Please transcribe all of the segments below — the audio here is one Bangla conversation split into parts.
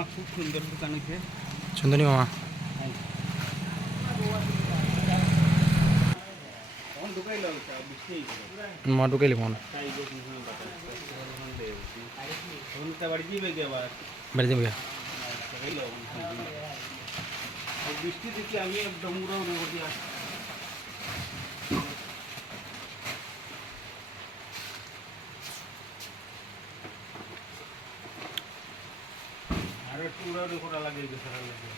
মামা খুব সুন্দর দোকান আছে সুন্দরী মামা মা ঢুকাইলি ফোন বাড়ি যাবো বৃষ্টি দেখি আমি একদম আর একটু উড়াউড়ি করা লাগে সারা লাগে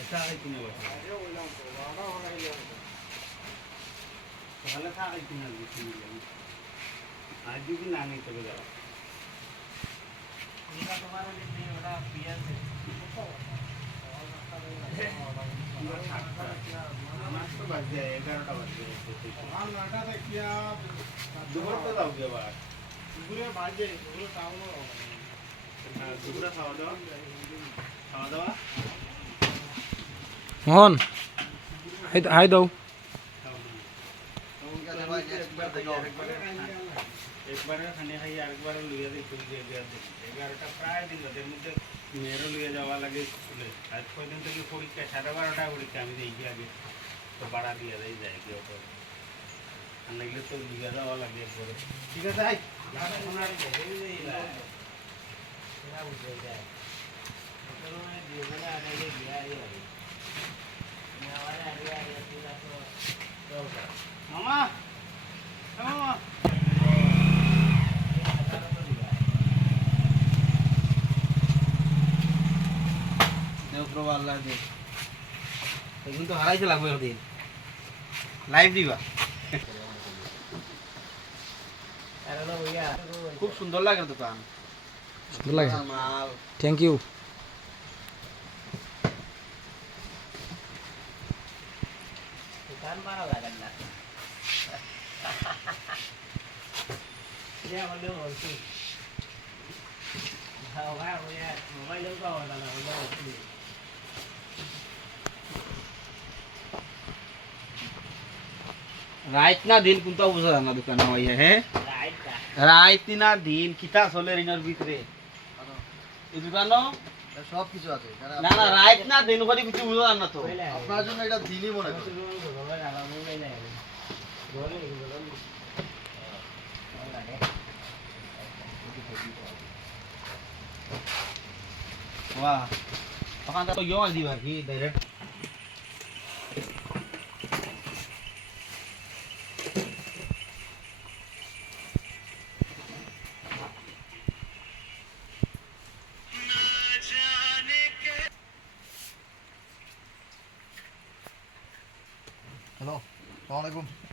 ऐसा है कि नहीं पहले था कि नहीं आज भी ना नहीं चले जाओ इनका तुम्हारा दिन नहीं बड़ा पियर से तो बच जाए 11টা बज गए हाँ 9টা तक क्या दोपहर को जाओगे बाहर दोपहर बाजे दोपहर टाउन दोपहर खावा दावा মোহন হাই দাও একবারে খানে খাই আরেকবার লইয়া দেখি 11টা প্রায় দিন ওদের মধ্যে মেয়েরও লইয়া যাওয়া লাগে স্কুলে আজ কয়দিন থেকে পরীক্ষা 12:30টা পরীক্ষা আমি দেখি আগে তো বাড়া দিয়ে যায় কি ওপর আর নাইলে তো লইয়া যাওয়া লাগে একবারে ঠিক আছে আই সোনার বুঝে যায় মামা মামা দেবপ্রভা আল্লাহ দে এখন তো হারাইছে লাগবে ওদিন লাইভ দিবা খুব সুন্দর লাগে দোকান সুন্দর লাগে মাল থ্যাংক ইউ दुकान मारा लगा ना ये वाले होती हां भाई मुझे मोबाइल का वाला ना होती राइट ना दिन कुंता बुझा ना दुकान हुई है রাইট না দিন কিতা চলে রিনার ভিতরে এই দোকানো সব কিছু আছে না না রাইট না দিন করে কিছু বুঝো না তো আপনার জন্য এটা দিনই মনে করি বাহ তখন তো ইয়ো দিবা কি ডাইরেক্ট হ্যালো আসসালামু আলাইকুম